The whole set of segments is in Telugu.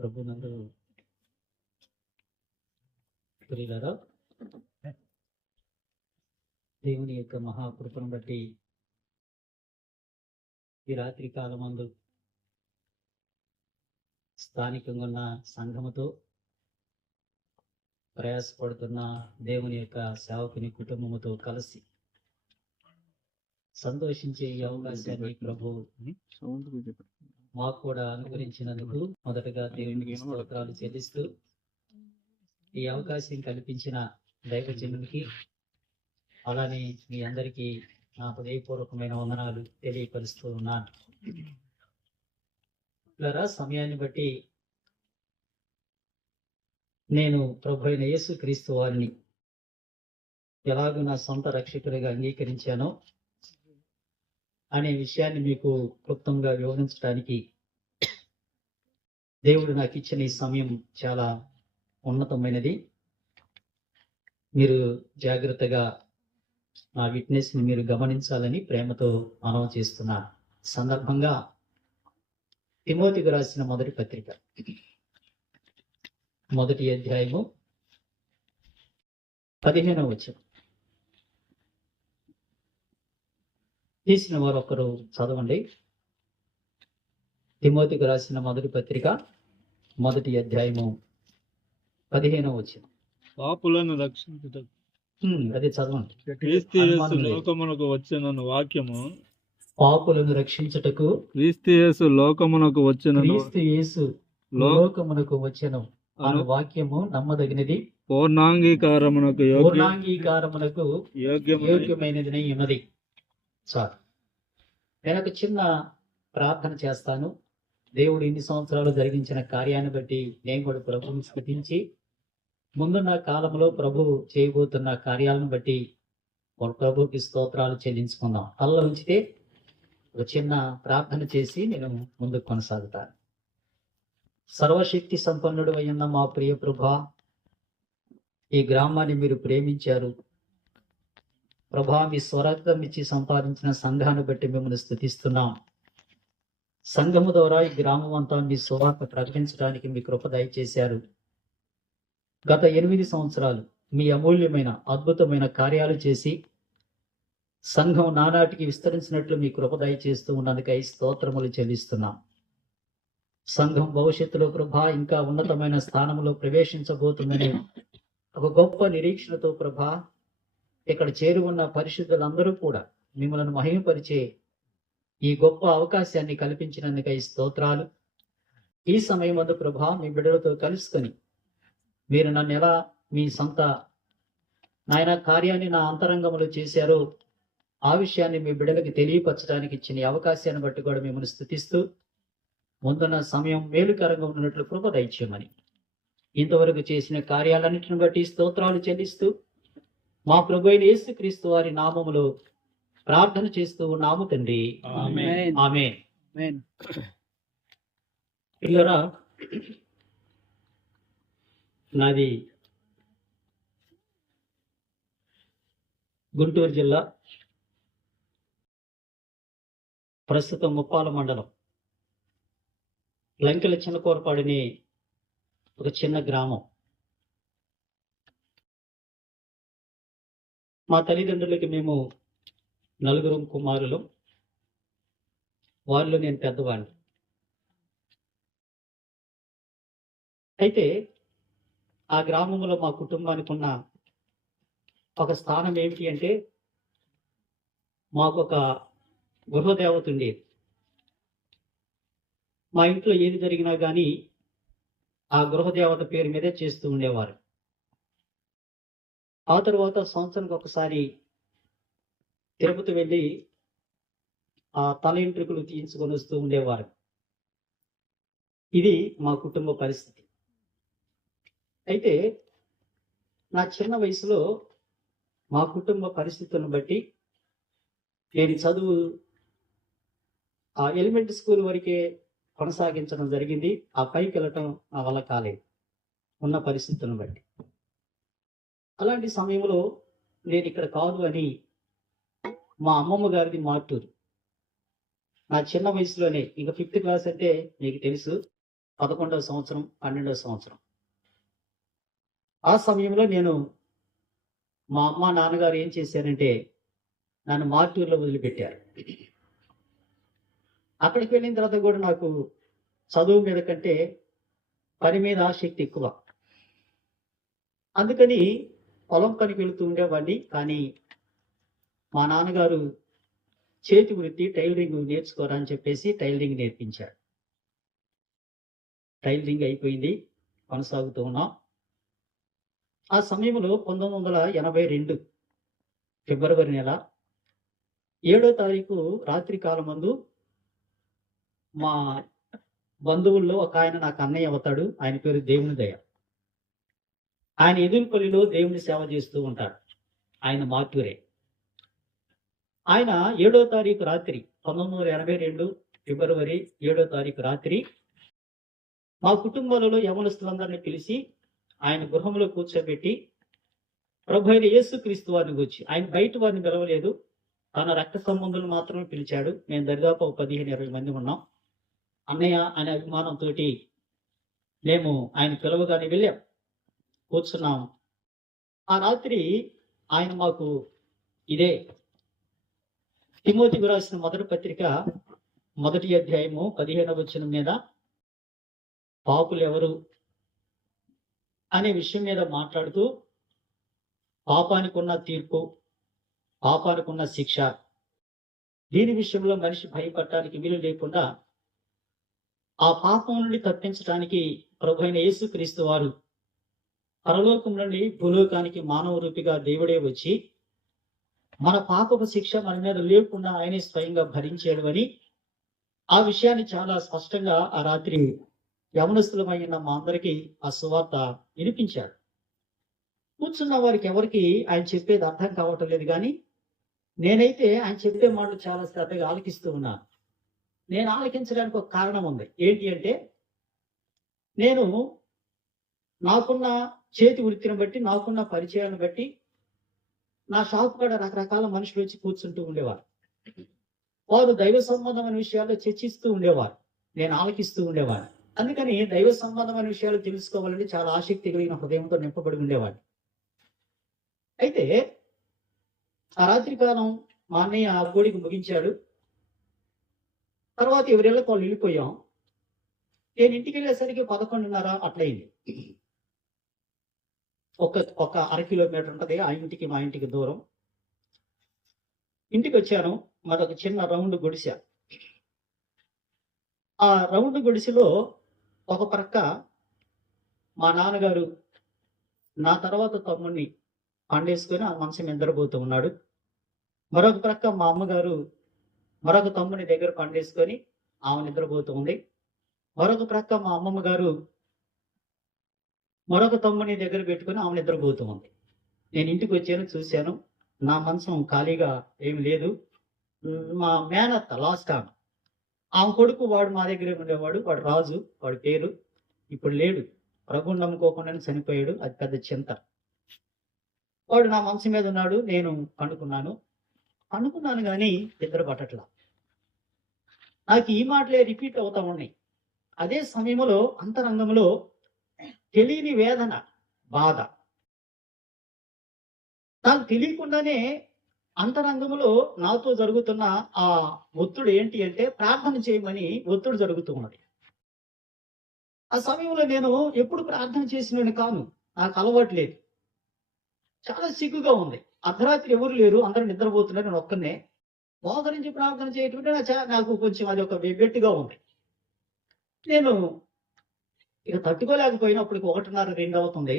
ప్రభునందు ప్రియులారా దేవుని యొక్క మహాకృపను బట్టి ఈ రాత్రి కాలమందు స్థానికంగా ఉన్న సంఘముతో ప్రయాసపడుతున్న దేవుని యొక్క సేవకుని కుటుంబముతో కలిసి సంతోషించే ఈ అవకాశాన్ని ప్రభు మాకు కూడా అనుగ్రహించినందుకు మొదటగా దేవునికి స్తోత్రాలు చెల్లిస్తూ ఈ అవకాశం కల్పించిన దైవజనుడికి అలానే మీ అందరికీ నా హృదయపూర్వకమైన వందనాలు తెలియపరుస్తూ ఉన్నాను. ఇలారా సమయాన్ని బట్టి నేను ప్రభు అయిన యేసు క్రీస్తు వారిని ఎలాగో నా సొంత రక్షకుడిగా అంగీకరించానో అనే విషయాన్ని మీకు క్లుప్తంగా వివరించడానికి దేవుడు నాకు ఇచ్చిన ఈ సమయం చాలా ఉన్నతమైనది. మీరు జాగ్రత్తగా నా విట్నెస్ని మీరు గమనించాలని ప్రేమతో మనవ చేస్తున్న సందర్భంగా తిమోతికి రాసిన మొదటి పత్రిక. మొదటి అధ్యాయము పదిహేనవ వచ్చం తీసిన వారు ఒకరు చదవండి. తిమోతికి రాసిన మొదటి పత్రిక మొదటి అధ్యాయము పదిహేనవ వచ్చిన పాపులను రక్షించుటకు. అది చదవండి. క్రీస్తు. లోకమునకు వచ్చిన వాక్యము. పాపులను రక్షించుటకు క్రీస్తు యేసు లోకమునకు వచ్చిన క్రీస్తు యేసు లోకమునకు వచ్చెను. అను వాక్యము నమ్మదగినది. పూర్ణాంగీకారమునకు పూర్ణాంగీకారమునకు యోగ్యము యోగ్యమైనది ఉన్నది. సార్ నేను ఒక చిన్న ప్రార్థన చేస్తాను. దేవుడు ఇన్ని సంవత్సరాలు జరిగించిన కార్యాన్ని బట్టి నేను కూడా ప్రభువుని స్థుతించి ముందున్న కాలంలో ప్రభు చేయబోతున్న కార్యాలను బట్టి ప్రభుకి స్తోత్రాలు చెల్లించుకుందాం. అల్ల ఉంచితే ఒక చిన్న ప్రార్థన చేసి నేను ముందుకు కొనసాగుతాను. సర్వశక్తి సంపన్నుడు అయిన మా ప్రియ ప్రభ ఈ గ్రామాన్ని మీరు ప్రేమించారు. ప్రభా మీ స్వరాజ్యం ఇచ్చి సంపాదించిన సంఘాన్ని బట్టి మిమ్మల్ని స్థుతిస్తున్నాం. సంఘము ద్వారా ఈ గ్రామం అంతా మీ సువార్త ప్రకటించడానికి మీ కృప దయచేశారు. గత ఎనిమిది సంవత్సరాలు మీ అమూల్యమైన అద్భుతమైన కార్యాలు చేసి సంఘం నానాటికి విస్తరించినట్లు మీ కృప దయచేస్తూ ఉన్నందుకై స్తోత్రములు చెల్లిస్తున్నాం. సంఘం భవిష్యత్తులో ప్రభా ఇంకా ఉన్నతమైన స్థానంలో ప్రవేశించబోతుందని ఒక గొప్ప నిరీక్షణతో ప్రభా ఇక్కడ చేరి ఉన్న పరిశుద్ధులందరూ కూడా మిమ్మల్ని మహిమపరిచే ఈ గొప్ప అవకాశాన్ని కల్పించినందుకై స్తోత్రాలు. ఈ సమయం వద్ద ప్రభా మీ బిడ్డలతో కలుసుకొని మీరు నన్ను ఎలా మీ సొంత నాయన కార్యాన్ని నా అంతరంగంలో చేశారో ఆ విషయాన్ని మీ బిడ్డలకి తెలియపరచడానికి ఇచ్చిన అవకాశాన్ని బట్టి కూడా మిమ్మల్ని స్థుతిస్తూ ముందున్న సమయం మేలుకరంగా ఉన్నట్లు కృప దయచేయమని. ఇంతవరకు చేసిన కార్యాలన్నింటిని బట్టి స్తోత్రాలు చెల్లిస్తూ మా ప్రభు అయిన యేసుక్రీస్తు వారి నామములో ప్రార్థన చేస్తూ ఉన్నాము తండ్రి. ఆమేన్. ఆమె పిల్లరా నాది గుంటూరు జిల్లా ప్రస్తుతం ముప్పాల మండలం. లంకెల చిన్నకోరపాడిని ఒక చిన్న గ్రామం. మా తల్లిదండ్రులకి మేము నలుగురం కుమారులు. వారిలో నేను పెద్దవాడిని అయితే ఆ గ్రామంలో మా కుటుంబానికి ఉన్న ఒక స్థానం ఏమిటి అంటే మాకు ఒక గృహదేవత ఉండేది. మా ఇంట్లో ఏది జరిగినా కానీ ఆ గృహదేవత పేరు మీదే చేస్తూ ఉండేవారు. ఆ తర్వాత సంవత్సరానికి ఒకసారి తిరుపతి వెళ్ళి ఆ తల ఎంట్రుకలు తీయించుకొని వస్తూ ఉండేవారు. ఇది మా కుటుంబ పరిస్థితి. అయితే నా చిన్న వయసులో మా కుటుంబ పరిస్థితులను బట్టి నేను చదువు ఆ ఎలిమెంటరీ స్కూల్ వరకే కొనసాగించడం జరిగింది. ఆ పైకి వెళ్ళటం నా వల్ల కాలేదు. ఉన్న పరిస్థితులను బట్టి. అలాంటి సమయంలో నేను ఇక్కడ కాదు అని మా అమ్మమ్మ గారిది మార్టూరు నా చిన్న వయసులోనే ఇంకా ఫిఫ్త్ క్లాస్ అంటే మీకు తెలుసు పదకొండవ సంవత్సరం పన్నెండవ సంవత్సరం. ఆ సమయంలో నేను మా అమ్మ నాన్నగారు ఏం చేశారంటే నన్ను మార్టూర్లో వదిలిపెట్టారు. అక్కడికి వెళ్ళిన తర్వాత కూడా నాకు చదువు మీద కంటే పని మీద ఆసక్తి ఎక్కువ. అందుకని పొలం పనికి వెళుతూ ఉండేవాడిని. కానీ మా నాన్నగారు చేతి వృత్తి టైలరింగ్ నేర్చుకోరా అని చెప్పేసి టైలరింగ్ నేర్పించారు. టైలరింగ్ అయిపోయింది. కొనసాగుతూ ఉన్నాం. ఆ సమయంలో పంతొమ్మిది వందల ఎనభై రెండు ఫిబ్రవరి నెల ఏడో తారీఖు రాత్రి కాలమందు మా బంధువుల్లో ఒక ఆయన నాకు అన్నయ్య అవుతాడు. ఆయన పేరు దేవుని దయ. ఆయన ఎదురుపల్లిలో దేవుని సేవ చేస్తూ ఉంటాడు. ఆయన మార్టూరే ఆయన ఏడో తారీఖు రాత్రి పంతొమ్మిది వందల ఎనభై రెండు ఫిబ్రవరి ఏడో తారీఖు రాత్రి మా కుటుంబాలలో యవనస్తులందరినీ పిలిచి ఆయన గృహంలో కూర్చోబెట్టి ప్రభు అయిన యేసు క్రీస్తు వారిని గురించి ఆయన బయట వారిని పిలవలేదు. తన రక్త సంబంధులు మాత్రమే పిలిచాడు. మేము దరిదాపు ఒక పదిహేను ఇరవై మంది ఉన్నాం. అన్నయ్య అనే అభిమానంతో మేము ఆయన పిలవగానే వెళ్ళాం. కూర్చున్నాము. ఆ రాత్రి ఆయన మాకు ఇదే తిమోతికి రాసిన మొదటి పత్రిక మొదటి అధ్యాయము పదిహేనవ వచ్చిన మీద పాపులు ఎవరు అనే విషయం మీద మాట్లాడుతూ పాపానికి ఉన్న తీర్పు పాపానికి ఉన్న శిక్ష. దీని విషయంలో మనిషి భయపడటానికి వీలు లేకుండా ఆ పాపం నుండి తప్పించడానికి ప్రభు అయిన యేసుక్రీస్తు వారు పరలోకం నుండి భూలోకానికి మానవ రూపిగా దేవుడే వచ్చి మన పాపపు శిక్ష మన మీద లేకుండా ఆయనే స్వయంగా భరించాడు అని ఆ విషయాన్ని చాలా స్పష్టంగా ఆ రాత్రి యవనస్తులమైన మా అందరికీ ఆ సువార్త వినిపించాడు. కూర్చున్న వారికి ఎవరికి ఆయన చెప్పేది అర్థం కావటం లేదు కానీ నేనైతే ఆయన చెప్పే మాటలు చాలా శ్రద్ధగా ఆలకిస్తూ ఉన్నాను. నేను ఆలకించడానికి ఒక కారణం ఉంది. ఏంటి అంటే నేను నాకున్న చేతి వృత్తిని బట్టి నాకున్న పరిచయాన్ని బట్టి నా షాప్ కాడ రకరకాల మనుషులు వచ్చి కూర్చుంటూ ఉండేవారు. వారు దైవ సంబంధమైన విషయాల్లో చర్చిస్తూ ఉండేవారు. నేను ఆలకిస్తూ ఉండేవాడు అందుకని దైవ సంబంధమైన విషయాలు తెలుసుకోవాలని చాలా ఆసక్తి కలిగిన హృదయంతో నింపబడి ఉండేవాడు అయితే ఆ రాత్రి కాలం మా అన్నయ్య ఆ కోడికి ముగించాడు. తర్వాత ఎవరెళ్ళకి వాళ్ళు వెళ్ళిపోయాం. నేను ఇంటికి వెళ్ళేసరికి పదకొండున్నర అట్లయింది. ఒక ఒక అర కిలోమీటర్ ఉంటుంది ఆ ఇంటికి మా ఇంటికి దూరం. ఇంటికి వచ్చాను మరొక చిన్న రౌండ్ గుడిసె. ఆ రౌండ్ గుడిసెలో ఒక ప్రక్క మా నాన్నగారు నా తర్వాత తమ్ముడిని పండేసుకొని ఆ మంచం నిద్రపోతూ ఉన్నాడు. మరొక ప్రక్క మా అమ్మగారు మరొక తమ్ముని దగ్గర పండేసుకొని ఆమె నిద్రపోతూ ఉంది. మరొక ప్రక్క మా అమ్మమ్మ గారు మరొక తమ్ముని దగ్గర పెట్టుకొని ఆమె నిద్రపోతూ ఉంది. నేను ఇంటికి వచ్చాను చూశాను. నా మనసం ఖాళీగా ఏమి లేదు. మా మేనత్త లాస్ట్ ఆమె. ఆమె కొడుకు వాడు మా దగ్గరే ఉండేవాడు వాడు రాజు వాడి పేరు. ఇప్పుడు లేడు. ప్రభుని నమ్ముకోకుండానే చనిపోయాడు. అది పెద్ద చింత. వాడు నా మనసు మీద ఉన్నాడు నేను పండుకున్నాను పండుకున్నాను కానీ నిద్ర పట్టట్లా. నాకు ఈ మాటలే రిపీట్ అవుతా ఉన్నాయి. అదే సమయంలో అంతరంగంలో తెలియని వేదన బాధ. నాకు తెలియకుండానే అంతరంగంలో నాతో జరుగుతున్న ఆ ఒత్తిడి ఏంటి అంటే ప్రార్థన చేయమని ఒత్తిడి జరుగుతూ ఉన్నది. ఆ సమయంలో నేను ఎప్పుడు ప్రార్థన చేసినని కాను. నాకు అలవాటు లేదు. చాలా సిగ్గుగా ఉంది. అర్ధరాత్రి ఎవరు లేరు అందరూ నిద్రపోతున్నారు నేను ఒక్కనే. మోకరించి ప్రార్థన చేయటం అంటే నాకు కొంచెం అది ఒక వెబ్బెట్టుగా ఉంది. నేను ఇక తట్టుకోలేకపోయినప్పటికి ఒకటిన్నర రెండు అవుతుంది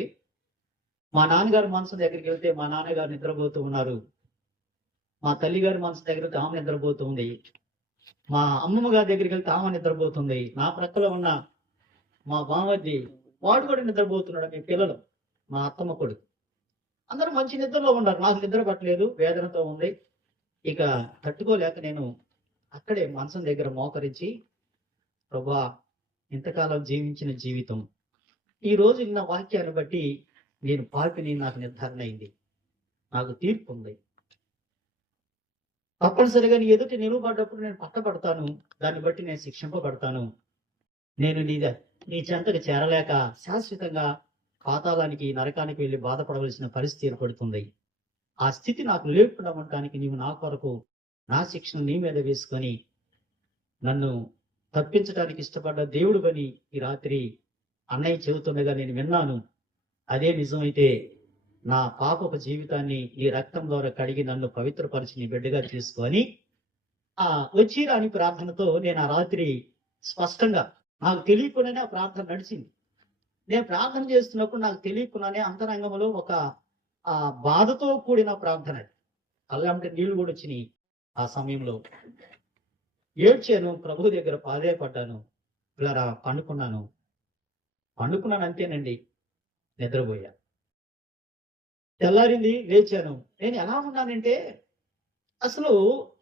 మా నాన్నగారు మనసు దగ్గరికి వెళ్తే మా నాన్నగారు నిద్రపోతూ ఉన్నారు. మా తల్లిగారి మనసు దగ్గరికి ఆమె నిద్రపోతుంది. మా అమ్మమ్మ గారి దగ్గరికి వెళ్తే ఆమె నిద్రపోతుంది. నా ప్రక్కలో ఉన్న మా బామర్జీ వాడు కూడా నిద్రపోతున్నాడు మీ పిల్లలు మా అత్తమ్మ కొడుకు. అందరూ మంచి నిద్రలో ఉన్నారు. నాకు నిద్ర పట్టలేదు వేదనతో ఉంది. ఇక తట్టుకోలేక నేను అక్కడే మనసం దగ్గర మోకరించి ప్రభా ఇంతకాలం జీవించిన జీవితం. ఈ రోజు నిన్న వాక్యాన్ని బట్టి నేను పాపిని నాకు నిర్ధారణ అయింది. నాకు తీర్పు ఉంది. తప్పనిసరిగా నీ ఎదుటి నిలువబడ్డప్పుడు నేను పట్టబడతాను దాన్ని బట్టి నేను శిక్షింపబడతాను. నేను నీ నీ చెంతకు చేరలేక శాశ్వతంగా పాతాళానికి నరకానికి వెళ్ళి బాధపడవలసిన పరిస్థితి ఏర్పడుతుంది. ఆ స్థితి నాకు లేకుండా ఉండటానికి నీవు నా కొరకు నా శిక్షను నీ మీద వేసుకొని నన్ను తప్పించడానికి ఇష్టపడ్డ దేవుడు పని ఈ రాత్రి అన్నయ్య చెబుతుండగా నేను విన్నాను. అదే నిజమైతే నా పాపపు జీవితాన్ని ఈ రక్తం ద్వారా కడిగి నన్ను పవిత్రపరిచి నీ బిడ్డగా తీసుకొని ఆ వచ్చి రాని ప్రార్థనతో నేను ఆ రాత్రి స్పష్టంగా నాకు తెలియకుండానే ఆ ప్రార్థన నడిచింది. నేను ప్రార్థన చేస్తున్నప్పుడు నాకు తెలియకుండానే అంతరంగంలో ఒక ఆ బాధతో కూడిన ప్రార్థన అది. కళ్ళంటే నీళ్ళు కూడా వచ్చినాయి ఆ సమయంలో. ఏడ్చాను ప్రభు దగ్గర పాదేపడ్డాను ఇలా పండుకున్నాను పండుకున్నాను. అంతేనండి నిద్రపోయా. తెల్లారింది లేచాను. నేను ఎలా ఉన్నానంటే అసలు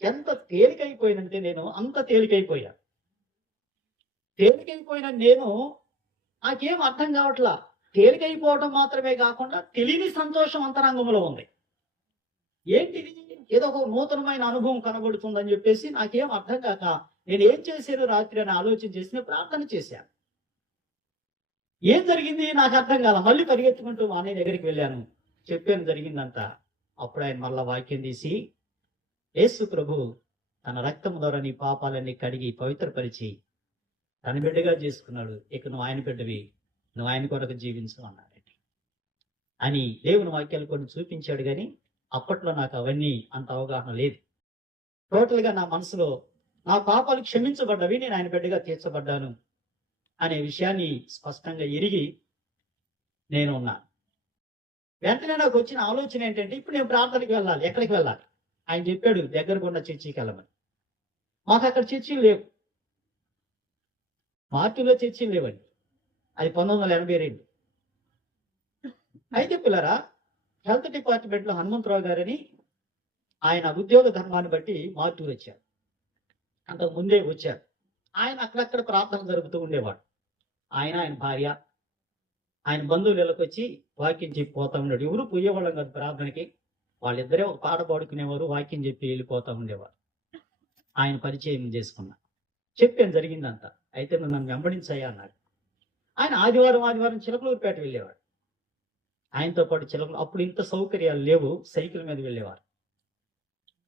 ఎంత తేలికైపోయానంటే నేను అంత తేలికైపోయా. తేలికైపోయిన నేను నాకేం అర్థం కావట్లా? తేలికైపోవటం మాత్రమే కాకుండా తెలియని సంతోషం అంతరంగంలో ఉంది. ఏంటిది? ఏదో ఒక నూతనమైన అనుభవం కనబడుతుందని చెప్పేసి నాకేం అర్థం కాక నేను ఏం చేశాను రాత్రి అని ఆలోచన చేసి ప్రార్థన చేశాను. ఏం జరిగింది? నాకు అర్థం కాల. మళ్ళీ పరిగెత్తుకుంటూ మా అన్నయ్య దగ్గరికి వెళ్ళాను. చెప్పాను జరిగిందంతా. అప్పుడు ఆయన మళ్ళా వాక్యం తీసి యేసు ప్రభు తన రక్తం ద్వారా నీ పాపాలన్నీ కడిగి పవిత్రపరిచి తన బిడ్డగా చేసుకున్నాడు. ఇక నువ్వు ఆయన బిడ్డవి. నువ్వు ఆయన కొరకు జీవించు అన్నాడు అని దేవుని వాక్యాలు కొన్ని చూపించాడు కానీ అప్పట్లో నాకు అవన్నీ అంత అవగాహన లేదు. టోటల్గా నా మనసులో నా పాపాలు క్షమించబడ్డవి నేను ఆయన బిడ్డగా తీర్చబడ్డాను అనే విషయాన్ని స్పష్టంగా ఎరిగి నేను ఉన్నాను. వెంటనే నాకు వచ్చిన ఆలోచన ఏంటంటే ఇప్పుడు నేను ప్రార్థనకి వెళ్ళాలి ఎక్కడికి వెళ్ళాలి? ఆయన చెప్పాడు దగ్గరకు ఉన్న చర్చికి వెళ్ళమని. మాకు అక్కడ చర్చిలు లేవు. మార్చిలో చర్చిలు లేవండి. అది పంతొమ్మిది వందల ఎనభై రెండు. అయితే పిల్లరా హెల్త్ డిపార్ట్మెంట్లో హనుమంతరావు గారని ఆయన ఉద్యోగ ధర్మాన్ని బట్టి మార్టూరు వచ్చారు. అంతకు ముందే వచ్చారు. ఆయన అక్కడక్కడ ప్రార్థన జరుపుతూ ఉండేవాడు. ఆయన ఆయన భార్య ఆయన బంధువులు ఇళ్ళకొచ్చి వాక్యం చెప్పి పోతా ఉన్నాడు ఎవరు పోయేవాళ్ళం కాదు ప్రార్థనకి. వాళ్ళిద్దరే ఒక పాట పాడుకునేవారు వాక్యం చెప్పి వెళ్ళిపోతా ఉండేవారు. ఆయన పరిచయం చేసుకున్నా. చెప్పాను జరిగిందంతా. అయితే నన్ను వెంబడించాయా అన్నాడు. ఆయన ఆదివారం ఆదివారం చిలకలూరుపేట వెళ్ళేవాడు. ఆయనతో పాటు చిలకలు. అప్పుడు ఇంత సౌకర్యాలు లేవు. సైకిల్ మీద వెళ్ళేవారు.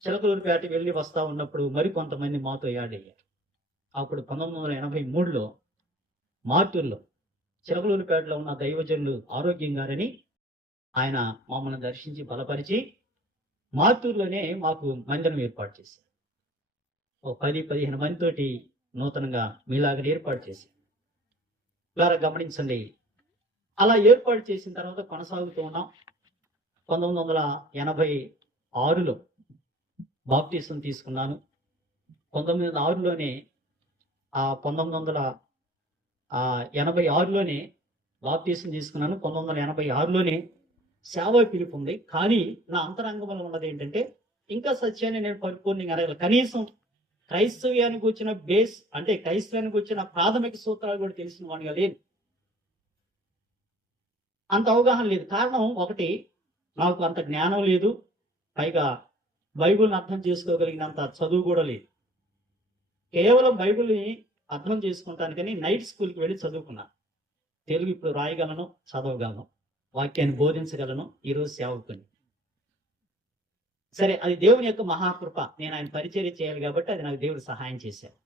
చిలకలూరుపేట వెళ్ళి వస్తా ఉన్నప్పుడు మరి కొంతమంది మాతో యాడ్ అయ్యారు. అప్పుడు పంతొమ్మిది వందల ఎనభై మూడులో మార్టూర్లో చిలకలూరుపేటలో ఉన్న దైవజనులు ఆరోగ్యం గారని ఆయన మమ్మల్ని దర్శించి బలపరిచి మార్టూరులోనే మాకు మందిరం ఏర్పాటు చేశారు. ఓ పది పదిహేను మందితోటి నూతనంగా మీలాగా ఏర్పాటు చేశారు. ఇలా గమనించండి అలా ఏర్పాటు చేసిన తర్వాత కొనసాగుతూ ఉన్నాం. పంతొమ్మిది వందల ఎనభై ఆరులో బాప్టిజం తీసుకున్నాను. పంతొమ్మిది వందల ఆరులోనే ఆ పంతొమ్మిది వందల ఎనభై ఆరులోనే బాప్టిజం తీసుకున్నాను. పంతొమ్మిది వందల ఎనభై ఆరులోనే సేవ పిలుపు ఉంది. కానీ నా అంతరంగంలో ఉన్నది ఏంటంటే ఇంకా సత్యాన్ని నేను పరిపూర్ణంగా అడగల. కనీసం క్రైస్తవ్యానికి వచ్చిన బేస్ అంటే క్రైస్తవ్యానికి వచ్చిన ప్రాథమిక సూత్రాలు కూడా తెలిసిన వాడిగా లేను. అంత అవగాహన లేదు. కారణం ఒకటి నాకు అంత జ్ఞానం లేదు. పైగా బైబిల్ని అర్థం చేసుకోగలిగినంత చదువు కూడా లేదు. కేవలం బైబిల్ని అర్థం చేసుకుంటానికని నైట్ స్కూల్కి వెళ్ళి చదువుకున్నాను తెలుగు ఇప్పుడు రాయగలను చదవగలను వాక్యాన్ని బోధించగలను ఈరోజు సేవకుని. సరే అది దేవుని యొక్క మహాకృప. నేను ఆయన పరిచర్య చేయాలి కాబట్టి అది నాకు దేవుడు సహాయం చేశాను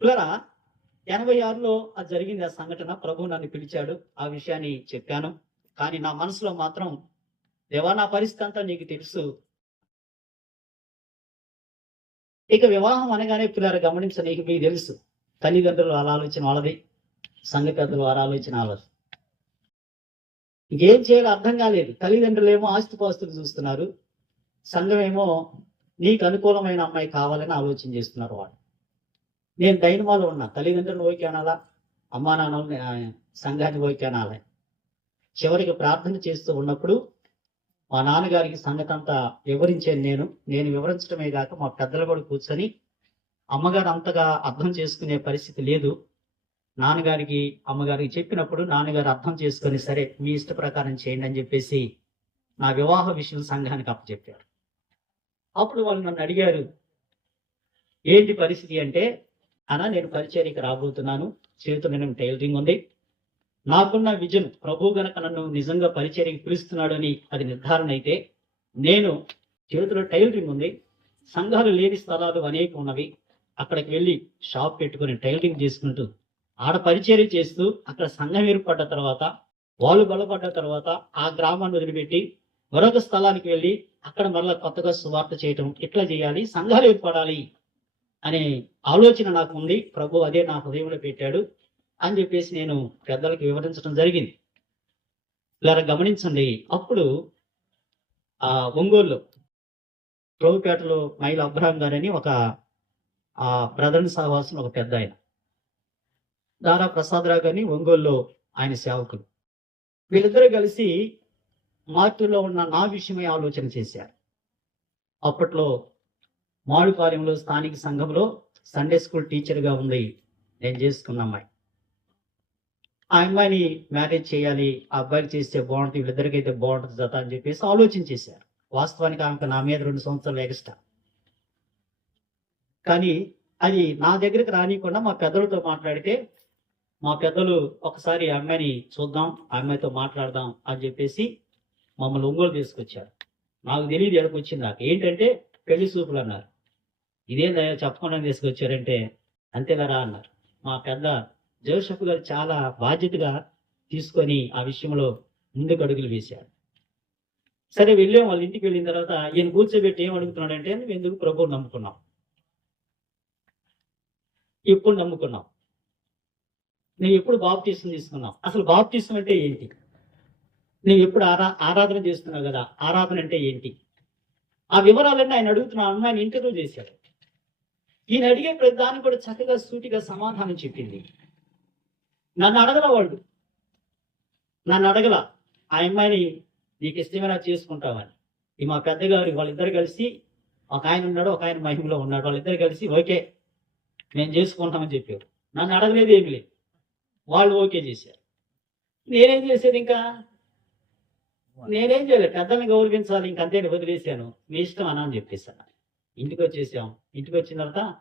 పిల్లరా ఎనభై ఆరులో అది జరిగింది ఆ సంఘటన. ప్రభు నన్ను పిలిచాడు ఆ విషయాన్ని చెప్పాను. కానీ నా మనసులో మాత్రం దేవా నా పరిస్థితి అంతా నీకు తెలుసు. ఇక వివాహం అనగానే పిల్లలు గమనించ నీకు మీకు తెలుసు. తల్లిదండ్రులు వాళ్ళ ఆలోచన వాళ్ళది సంఘ పెద్దలు వారి ఆలోచన వాళ్ళది. ఇంకేం చేయాలో అర్థం కాలేదు. తల్లిదండ్రులు ఏమో ఆస్తిపాస్తులు చూస్తున్నారు సంఘం ఏమో నీకు అనుకూలమైన అమ్మాయి కావాలని ఆలోచన చేస్తున్నారు వాళ్ళు. నేను డైనమాలో ఉన్నా. తల్లిదండ్రులను ఓకే అనాలా అమ్మా నాన్న సంఘాన్ని ఓకే అనాలి చివరికి ప్రార్థన చేస్తూ ఉన్నప్పుడు మా నాన్నగారికి సంగతి అంతా వివరించాను నేను. నేను వివరించడమే కాక మా పెద్దలు కూడా కూర్చొని అమ్మగారు అంతగా అర్థం చేసుకునే పరిస్థితి లేదు. నాన్నగారికి అమ్మగారికి చెప్పినప్పుడు నాన్నగారు అర్థం చేసుకొని సరే మీ ఇష్ట ప్రకారం చేయండి అని చెప్పేసి నా వివాహ విషయం సంఘానికి అప్పచెప్పారు. అప్పుడు వాళ్ళు నన్ను అడిగారు ఏంటి పరిస్థితి అంటే అనా నేను పరిచర్యకి రాబోతున్నాను. చేతిలో నేను టైలరింగ్ ఉంది. నాకున్న విజన్ ప్రభు గనక నన్ను నిజంగా పరిచర్యకి పిలుస్తున్నాడు అని అది నిర్ధారణ అయితే నేను చేతిలో టైలరింగ్ ఉంది. సంఘాలు లేని స్థలాలు అనేక ఉన్నవి. అక్కడికి వెళ్ళి షాప్ పెట్టుకొని టైలరింగ్ చేసుకుంటూ ఆడ పరిచర్య చేస్తూ అక్కడ సంఘం ఏర్పడ్డ తర్వాత వాళ్ళు బలపడ్డ తర్వాత ఆ గ్రామాన్ని వదిలిపెట్టి మరొక స్థలానికి వెళ్ళి అక్కడ మరలా కొత్తగా సువార్త చేయటం ఇట్లా చేయాలి సంఘాలు ఏర్పడాలి అనే ఆలోచన నాకు ఉంది. ప్రభు అదే నా హృదయంలో పెట్టాడు అని చెప్పేసి నేను పెద్దలకు వివరించడం జరిగింది. ఇలా గమనించండి అప్పుడు ఆ ఒంగోలులో ప్రభుపేటలో మైల్ అబ్రహాం గారని ఒక ఆ బ్రదర్ని సహవాసం ఒక పెద్ద ఆయన. దారా ప్రసాదరావు గారిని ఒంగోలులో ఆయన సేవకులు. వీళ్ళిద్దరూ కలిసి మార్తుల్లో ఉన్న నా విషయమై ఆలోచన చేశారు. అప్పట్లో మాడుపాలెంలో స్థానిక సంఘంలో సండే స్కూల్ టీచర్గా ఉంది నేను చేసుకున్న అమ్మాయి. ఆ అమ్మాయిని మ్యారేజ్ చేయాలి ఆ అబ్బాయికి చేస్తే బాగుంటుంది వీళ్ళిద్దరికైతే బాగుంటుంది జత అని చెప్పేసి ఆలోచన చేశారు. వాస్తవానికి ఆమెకు నా మీద రెండు సంవత్సరాలు ఎక్స్ట్రా కానీ అది నా దగ్గరికి రానియకుండా మా పెద్దలతో మాట్లాడితే మా పెద్దలు ఒకసారి ఆ అమ్మాయిని చూద్దాం ఆ అమ్మాయితో మాట్లాడదాం అని చెప్పేసి మమ్మల్ని ఒంగోలు తీసుకొచ్చారు. నాకు తెలియదు ఎడకొచ్చింది నాకు. ఏంటంటే పెళ్ళి సూపులు అన్నారు. ఇదేందయ్యా చెప్పకుండా తీసుకొచ్చారంటే అంతేగారా అన్నారు. మా పెద్ద జోషఫ్ గారు చాలా బాధ్యతగా తీసుకొని ఆ విషయంలో ముందుకు అడుగులు వేశారు. సరే వెళ్ళాం వాళ్ళ ఇంటికి వెళ్ళిన తర్వాత ఈయన కూర్చోబెట్టి ఏం అడుగుతున్నాడంటే నువ్వు ఎందుకు ప్రభువు నమ్ముకున్నాం ఎప్పుడు నమ్ముకున్నాం నువ్వు ఎప్పుడు బాప్తీసం తీసుకున్నావు? అసలు బాప్తీసం అంటే ఏంటి? నువ్వు ఎప్పుడు ఆరా ఆరాధన చేస్తున్నావు కదా? ఆరాధన అంటే ఏంటి? ఆ వివరాలన్నీ ఆయన అడుగుతున్నా ఆ అమ్మాయిని ఇంటర్వ్యూ చేశాడు. ఈయన అడిగే ప్రతిదాన్ని కూడా చక్కగా సూటిగా సమాధానం చెప్పింది. నన్ను అడగల వాళ్ళు. నన్ను అడగల. ఆ అమ్మాయిని నీకు ఇష్టమైనా చేసుకుంటామని ఈ మా పెద్దగారు వాళ్ళిద్దరు కలిసి ఒక ఆయన ఉన్నాడు ఒక ఆయన మహిమలో ఉన్నాడు. వాళ్ళిద్దరు కలిసి ఓకే మేము చేసుకుంటామని చెప్పారు. నన్ను అడగలేదు ఏమి లేదు. వాళ్ళు ఓకే చేశారు. నేనేం చేసేది ఇంకా? నేనేం చేయలేదు. పెద్దల్ని గౌరవించాలి ఇంకంతే వదిలేశాను. మీ ఇష్టం అని చెప్పేసాను ఇంటికి వచ్చేసాం. ఇంటికి వచ్చిన తర్వాత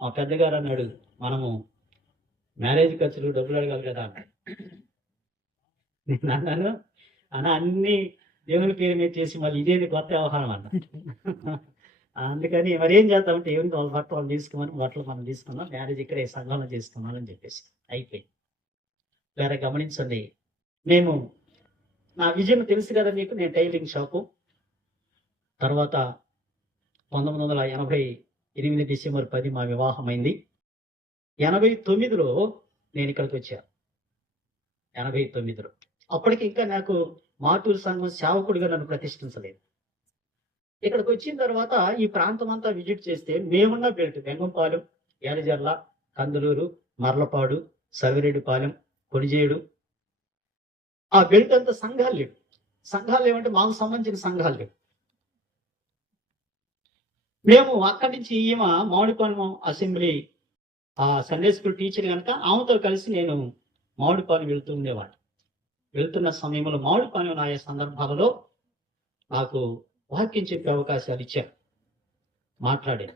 మా పెద్దగారు అన్నాడు మనము మ్యారేజ్ ఖర్చులు డబ్బులు అడగాలి కదా నేను అన్నాను అన్న అన్ని దేవుని పేరు మీద చేసి మళ్ళీ ఇదేది కొత్త వ్యవహారం అన్న. అందుకని మరి ఏం చేద్దామంటే ఏమి వాళ్ళ బట్టలు వాళ్ళు తీసుకోమని బట్టలు మనం తీసుకున్నాం మ్యారేజ్ ఇక్కడే సంఘంలో చేసుకున్నాం అని చెప్పేసి అయిపోయింది. వేరే గమనించండి మేము నా విజయం తెలుసు కదా మీకు నేను టైలింగ్ షాపు. తర్వాత పంతొమ్మిది వందల ఎనభై ఎనిమిది డిసెంబర్ పది మా వివాహమైంది ఎనభై తొమ్మిదిలో నేను ఇక్కడికి వచ్చాను ఎనభై తొమ్మిదిలో. అప్పటికి ఇంకా నాకు మాటూరు సంఘం సేవకుడిగా నన్ను ప్రతిష్ఠించలేదు. ఇక్కడికి వచ్చిన తర్వాత ఈ ప్రాంతం అంతా విజిట్ చేస్తే మేమున్న బెల్ట్ బెంగంపాలెం ఏలజర్ల కందులూరు మర్లపాడు సవిరెడ్డిపాలెం కొనిజేయుడు ఆ బెల్ట్ అంతా సంఘాలు లేవు. సంఘాలు ఏమంటే మాకు సంబంధించిన సంఘాలు లేవు. మేము అక్కడి నుంచి ఈమె మామిడిపాలెం అసెంబ్లీ ఆ సండే స్కూల్ టీచర్ కనుక ఆమెతో కలిసి నేను మామిడిపాలెం వెళ్తూ ఉండేవాడు వెళ్తున్న సమయంలో మామిడిపాలెం ఆయా సందర్భాలలో నాకు వాక్యం చెప్పే అవకాశాలు ఇచ్చారు. మాట్లాడారు.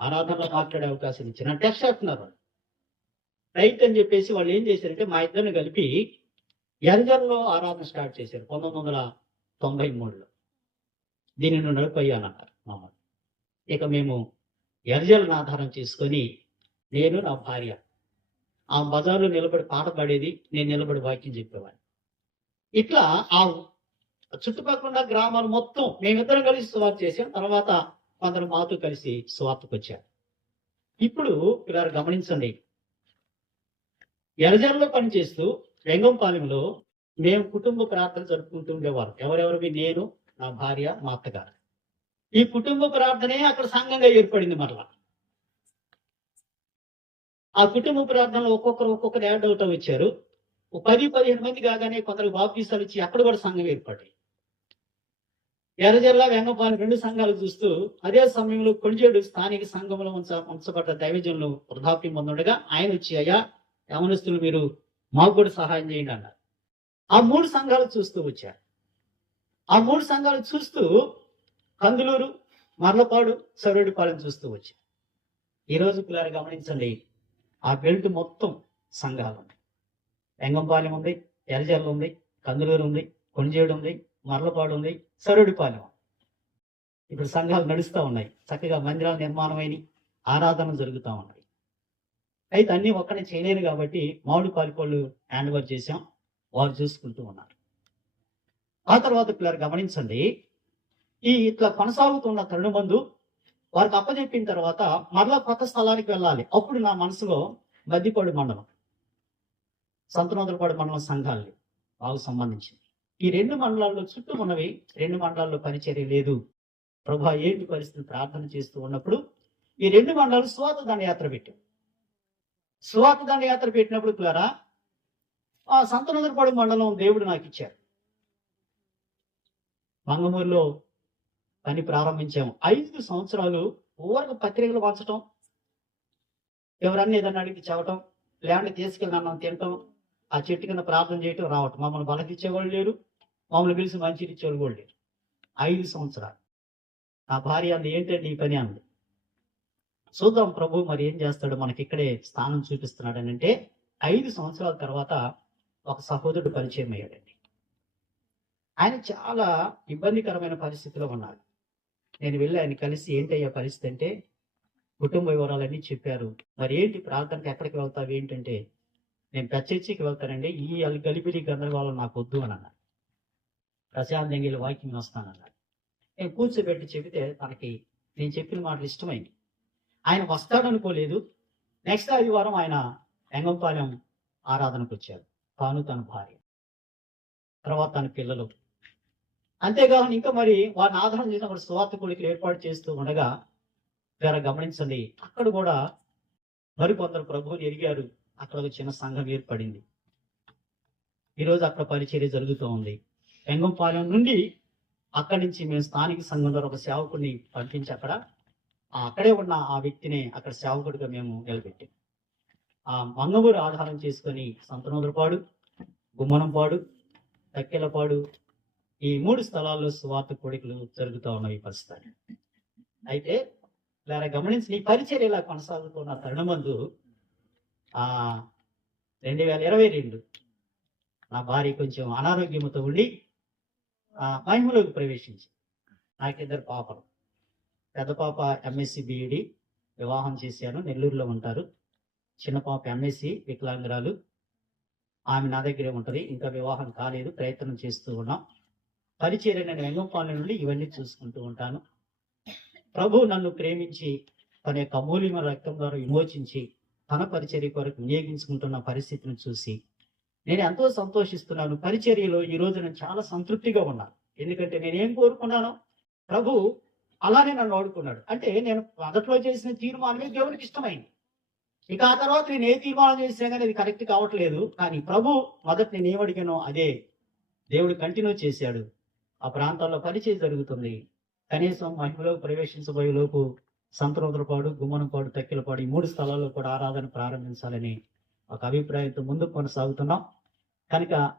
ఆరాధనలో మాట్లాడే అవకాశం ఇచ్చారు. అంటే టెస్ట్ చేస్తున్నారు వాళ్ళు. రైట్ అని చెప్పేసి వాళ్ళు ఏం చేశారంటే మా ఇద్దరిని కలిపి ఎరజర్లో ఆరాధన స్టార్ట్ చేశారు. పంతొమ్మిది వందల తొంభై మూడులో. దీనిని నడిపోయానన్నారు మామూలు. ఇక మేము ఎర్జలను ఆధారం చేసుకొని నేను నా భార్య ఆ బజార్లో నిలబడి పాట పాడేది నేను నిలబడి వాక్యం చెప్పేవాడిని. ఇట్లా ఆ చుట్టుపక్కల గ్రామాలు మొత్తం మేమిద్దరం కలిసి స్వార్థ చేసాం తర్వాత కొందరు మాతో కలిసి స్వార్థకు వచ్చారు. ఇప్పుడు ఇలా గమనించండి. ఎరజర్లో పనిచేస్తూ రంగంపాలెంలో మేము కుటుంబ ప్రార్థన జరుపుకుంటూ ఉండేవారు ఎవరెవరివి? నేను నా భార్య మా అత్తగారు. ఈ కుటుంబ ప్రార్థనే అక్కడ సంఘంగా ఏర్పడింది మరలా. ఆ కుటుంబ ప్రార్థనలో ఒక్కొక్కరు ఒక్కొక్కరు యాడ్ అవుతా వచ్చారు. పది పదిహేను మంది కాగానే కొందరు బాప్తీసాలు ఇచ్చి అక్కడ కూడా సంఘం ఏర్పడ్డాయి ఎర్రజల్ల వెంగపాలెం రెండు సంఘాలు చూస్తూ అదే సమయంలో కొణిజేడు స్థానిక సంఘంలో ఉంచ ఉంచబడ్డ దైవజనులు వృద్ధాప్యం పొందుండగా ఆయన వచ్చి అయ్యా యమనస్తులు మీరు మాకు కూడా సహాయం చేయండి అన్నారు. ఆ మూడు సంఘాలు చూస్తూ వచ్చారు. ఆ మూడు సంఘాలు చూస్తూ కందులూరు మర్లపాడు సౌరేడుపాలెం చూస్తూ వచ్చారు ఈరోజు పిల్లలు గమనించండి ఆ బెల్ట్ మొత్తం సంఘాలు ఉన్నాయి. ఎంగంపాలెం ఉంది ఎలజర్ల ఉంది కందులూరు ఉంది కొంజేడు ఉంది మర్లపాడు ఉంది సరుడిపాలెం ఇప్పుడు సంఘాలు నడుస్తూ ఉన్నాయి. చక్కగా మందిరాల నిర్మాణమైన ఆరాధన జరుగుతూ ఉన్నాయి. అయితే అన్ని ఒక్కడే చేయలేరు కాబట్టి మామిడి పాలికోళ్ళు హ్యాండ్ ఓవర్ చేశాం. వారు చూసుకుంటూ ఉన్నారు. ఆ తర్వాత పిల్లలు గమనించండి ఈ ఇట్లా కొనసాగుతున్న తరుణమందు వారికి అప్పచెప్పిన తర్వాత మరలా కొత్త స్థలానికి వెళ్ళాలి. అప్పుడు నా మనసులో మద్దిపాడు మండలం సంతనోదలపాడు మండలం సంఘాలు బాగు సంబంధించింది. ఈ రెండు మండలాల్లో చుట్టూ ఉన్నవి రెండు మండలాల్లో పరిచర్య లేదు. ప్రభా ఏంటి పరిస్థితి? ప్రార్థన చేస్తూ ఉన్నప్పుడు ఈ రెండు మండలాలు స్వాత దండయాత్ర పెట్టాం స్వాత దండయాత్ర పెట్టినప్పుడు ద్వారా ఆ సంతనోదరపాడు మండలం దేవుడు నాకు ఇచ్చారు. మంగమూరులో పని ప్రారంభించాము. ఐదు సంవత్సరాలు ఊరకు పత్రికలు పంచటం ఎవరన్నా ఏదన్నా అడిగి చెప్పటం ల్యాండ్ తీసుకెళ్ళి అన్నం తినటం ఆ చెట్టు కింద ప్రార్థన చేయటం రావటం. మమ్మల్ని బలకిచ్చేవాళ్ళు లేరు మమ్మల్ని పిలిచి మంచి ఇచ్చేవాళ్ళు కూడా లేరు. ఐదు సంవత్సరాలు. నా భార్య అంది ఏంటండి ఈ పని? అంది. చూద్దాం ప్రభు మరి ఏం చేస్తాడు మనకి ఇక్కడే స్థానం చూపిస్తున్నాడు అని అంటే ఐదు సంవత్సరాల తర్వాత ఒక సహోదరుడు పరిచయం అయ్యాడండి. ఆయన చాలా ఇబ్బందికరమైన పరిస్థితిలో ఉన్నాడు నేను వెళ్ళి ఆయన కలిసి ఏంటయ్యా పరిస్థితి అంటే కుటుంబ వివరాలన్నీ చెప్పారు. మరి ఏంటి ప్రార్థనకి ఎక్కడికి వెళ్తావు? ఏంటంటే నేను ప్రత్యర్చికి వెళ్తానండి. ఈ గలిపిరి గందరగోళం నాకు వద్దు అని అన్నాడు. ప్రశాంతంగా వెళ్ళి వాకింగ్ వస్తానన్నాడు నేను కూర్చోబెట్టి చెబితే తనకి నేను చెప్పిన మాటలు ఇష్టమైంది. ఆయన వస్తాడనుకోలేదు. నెక్స్ట్ ఆదివారం ఆయన ఎంగంపాలెం ఆరాధనకు వచ్చారు. తాను తన భార్య. తర్వాత తన పిల్లలు అంతేకాకుండా ఇంకా మరి వారిని ఆధారం చేసినప్పుడు స్వార్థ కొడుకులు ఏర్పాటు చేస్తూ ఉండగా గారు గమనించండి అక్కడ కూడా మరికొందరు ప్రభువుని ఎరిగారు. అక్కడ ఒక చిన్న సంఘం ఏర్పడింది. ఈరోజు అక్కడ పరిచర్య జరుగుతూ ఉంది. వెంగంపాలెం నుండి అక్కడి నుంచి మేము స్థానిక సంఘం ద్వారా ఒక సేవకుడిని పంపించి అక్కడ అక్కడే ఉన్న ఆ వ్యక్తిని అక్కడ సేవకుడిగా మేము నిలబెట్టాం. ఆ మంగమూరు ఆధారం చేసుకొని సంతనోదరపాడు గుమ్మనంపాడు తక్కెలపాడు ఈ మూడు స్థలాల్లో సువార్త కోడికలు జరుగుతూ ఉన్నాయి పరిస్థితి. అయితే ఇలా గమనించి నీ పరిచయం ఇలా కొనసాగుతున్న తరుణమందు ఆ రెండు వేల ఇరవై రెండు నా భార్య కొంచెం అనారోగ్యంతో ఉండి ఆ మహిమలోకి ప్రవేశించి. నాకు ఇద్దరు పాపలు. పెద్ద పాప ఎంఎస్సి బీఈడి వివాహం చేశాను. నెల్లూరులో ఉంటారు. చిన్న పాప ఎంఎస్సి వికలాంగురాలు. ఆమె నా దగ్గరే ఉంటుంది. ఇంకా వివాహం కాలేదు. ప్రయత్నం చేస్తూ ఉన్నాం. పరిచర్య నేను వెంగంపాలెం నుండి ఇవన్నీ చూసుకుంటూ ఉంటాను. ప్రభు నన్ను ప్రేమించి తన యొక్క అమూల్యమైన రక్తం ద్వారా విమోచించి తన పరిచర్య కొరకు వినియోగించుకుంటున్న పరిస్థితిని చూసి నేను ఎంతో సంతోషిస్తున్నాను. పరిచర్యలో ఈ రోజు నేను చాలా సంతృప్తిగా ఉన్నాను. ఎందుకంటే నేను ఏం కోరుకున్నాను ప్రభు అలానే నన్ను వాడుకున్నాడు అంటే నేను మొదట్లో చేసిన తీర్మానమే దేవునికి ఇష్టమైంది. ఇక ఆ తర్వాత నేను ఏ తీర్మానం చేసినా కానీ అది కరెక్ట్ కావట్లేదు. కానీ ప్రభు మొదట నేను ఏమడిగానో అదే దేవుడు కంటిన్యూ చేశాడు. ఆ ప్రాంతాల్లో పరిచయం జరుగుతుంది. కనీసం మహిమలో ప్రవేశించబోయే లోపు సంతరోదరపాడు గుమ్మనపాడు తక్కిలపాడు ఈ మూడు స్థలాల్లో కూడా ఆరాధన ప్రారంభించాలని ఒక అభిప్రాయంతో ముందుకు కొనసాగుతున్నాం. కనుక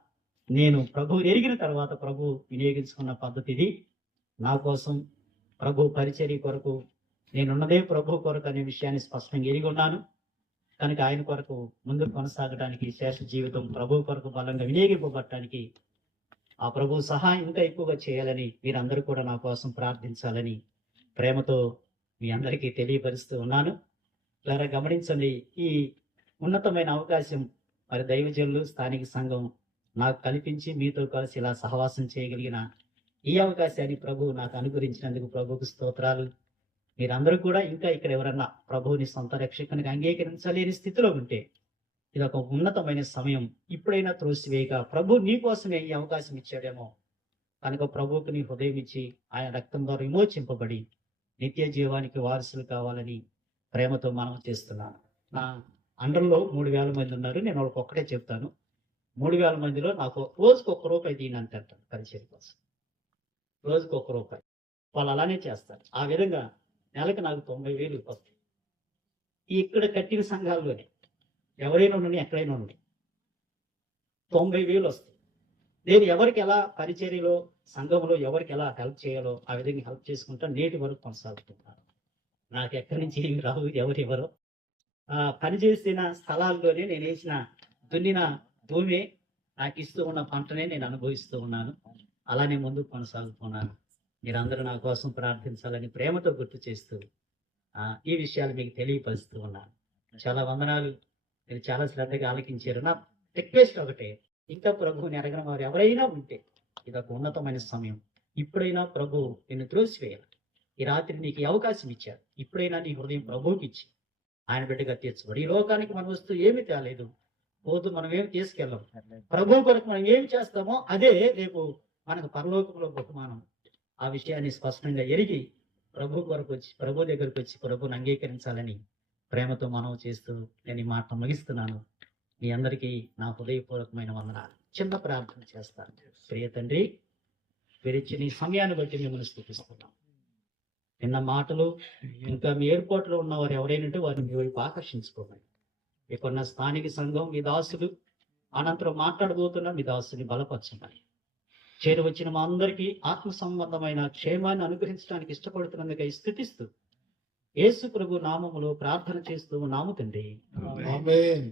నేను ప్రభు ఎరిగిన తర్వాత ప్రభు వినియోగించుకున్న పద్ధతి ఇది. నా కోసం ప్రభు పరిచర్య కొరకు నేనున్నదే ప్రభు కొరకు అనే విషయాన్ని స్పష్టంగా ఎరిగి ఉన్నాను. కనుక ఆయన కొరకు ముందుకు కొనసాగడానికి శేష జీవితం ప్రభు కొరకు బలంగా వినియోగింపబడటానికి ఆ ప్రభు సహాయం ఇంకా ఎక్కువగా చేయాలని మీరందరూ కూడా నా కోసం ప్రార్థించాలని ప్రేమతో మీ అందరికీ తెలియపరుస్తూ ఉన్నాను. ఇలా గమనించండి ఈ ఉన్నతమైన అవకాశం మరి దైవజనులు స్థానిక సంఘం నాకు కల్పించి మీతో కలిసి ఇలా సహవాసం చేయగలిగిన ఈ అవకాశాన్ని ప్రభు నాకు అనుగ్రహించినందుకు ప్రభుకు స్తోత్రాలు. మీరందరూ కూడా ఇంకా ఇక్కడ ఎవరన్నా ప్రభువుని సొంత రక్షకునికి అంగీకరించలేని స్థితిలో ఉంటే ఇది ఒక ఉన్నతమైన సమయం. ఇప్పుడైనా త్రోసివేయక. ప్రభు నీ కోసమే ఈ అవకాశం ఇచ్చాడేమో. కనుక ప్రభువుకు నీ హృదయం ఇచ్చి ఆయన రక్తం ద్వారా విమోచింపబడి నిత్య జీవానికి వారసులు కావాలని ప్రేమతో మనం చేస్తున్నాను. నా అండర్లో మూడు వేల మంది ఉన్నారు. నేను వాళ్ళకి ఒక్కటే చెప్తాను. మూడు వేల మందిలో నాకు రోజుకు ఒక్క రూపాయి దీనంత అంటాను పరిచయం కోసం. రోజుకు ఒక్క రూపాయి. వాళ్ళు అలానే చేస్తారు. ఆ విధంగా నెలకు నాకు తొంభై వేలు వస్తాయి. ఇక్కడ కట్టిన సంఘాల్లోనే ఎవరైనా ఉండండి ఎక్కడైనా ఉండండి. తొంభై వేలు వస్తాయి. నేను ఎవరికి ఎలా పరిచర్యలో సంఘంలో ఎవరికి ఎలా హెల్ప్ చేయాలో ఆ విధంగా హెల్ప్ చేసుకుంటా నేటి వరకు కొనసాగుతున్నాను. నాకు ఎక్కడి నుంచి ఏమి రావు ఎవరు ఎవరో. పనిచేసిన స్థలాల్లోనే నేను వేసిన దున్నిన భూమి నాకు ఇస్తూ ఉన్న పంటనే నేను అనుభవిస్తూ ఉన్నాను. అలానే ముందు కొనసాగుతున్నాను. మీరందరూ నా కోసం ప్రార్థించాలని ప్రేమతో గుర్తు చేస్తూ ఈ విషయాలు మీకు తెలియపరుస్తూ ఉన్నాను. చాలా వందనాలు. మీరు చాలా శ్రద్ధగా ఆలకించారు. నా రిక్వెస్ట్ ఒకటే ఇంకా ప్రభువుని ఎరగిన వారు ఎవరైనా ఉంటే ఇది ఒక ఉన్నతమైన సమయం. ఇప్పుడైనా ప్రభు నిన్ను త్రోసివేయాలి. ఈ రాత్రి నీకు అవకాశం ఇచ్చారు. ఇప్పుడైనా నీ హృదయం ప్రభువుకి ఇచ్చి ఆయన బిడ్డగా తీర్చబడి ఈ లోకానికి మన వస్తువు ఏమి తేలేదు. పోతూ మనం ఏమి తీసుకెళ్ళం? ప్రభు కొరకు మనం ఏమి చేస్తామో అదే రేపు మనకు పరలోకంలో బహుమానం. ఆ విషయాన్ని స్పష్టంగా ఎరిగి ప్రభు కొరకు వచ్చి ప్రభు దగ్గరకు వచ్చి ప్రభుని అంగీకరించాలని ప్రేమతో మనం చేస్తూ నేను ఈ మాట ముగిస్తున్నాను. మీ అందరికీ నా హృదయపూర్వకమైన వందనాలు. చిన్న ప్రార్థన చేస్తాను. ప్రియ తండ్రి విరిచిన ఈ సమయాన్ని బట్టి మిమ్మల్ని స్థుతిస్తున్నాం. నిన్న మాటలు ఇంకా మీ ఎయిర్పోర్ట్లో ఉన్నవారు ఎవరైనా ఉంటే వారిని మీ వైపు ఆకర్షించుకోమని. మీకున్న స్థానిక సంఘం మీ దాసులు అనంతరం మాట్లాడబోతున్న మీ దాసుని బలపరచమని. చేరువచ్చిన మా అందరికీ ఆత్మ సంబంధమైన క్షేమాన్ని అనుగ్రహించడానికి ఇష్టపడుతున్నందుకై స్థుతిస్తూ యేసు ప్రభు నామములో ప్రార్థన చేస్తూ నాము తండ్రి. ఆమేన్